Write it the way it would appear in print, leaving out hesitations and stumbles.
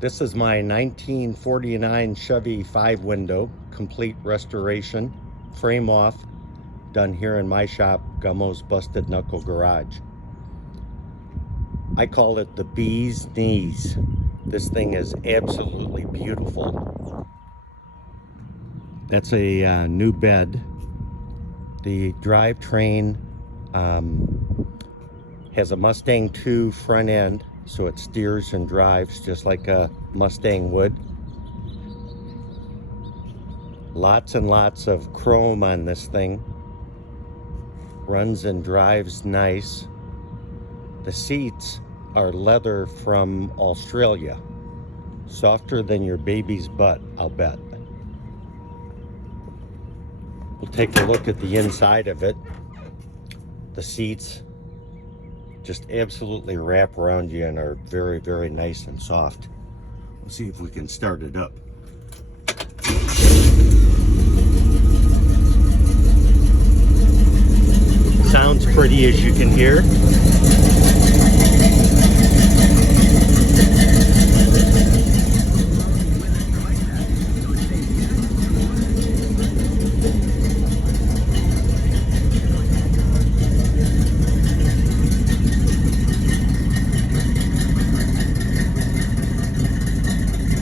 This is my 1949 Chevy 5-window, complete restoration, frame off, done here in my shop, Gummow's Busted Knuckle Garage. I call it the bee's knees. This thing is absolutely beautiful. That's a new bed. The drivetrain has a Mustang 2 front end, so it steers and drives just like a Mustang would. Lots and lots of chrome on this thing. Runs and drives nice. The seats are leather from Australia. Softer than your baby's butt, I'll bet. We'll take a look at the inside of it. The seats just absolutely wrap around you and are very, very nice and soft. We'll see if we can start it up. Sounds pretty, as you can hear.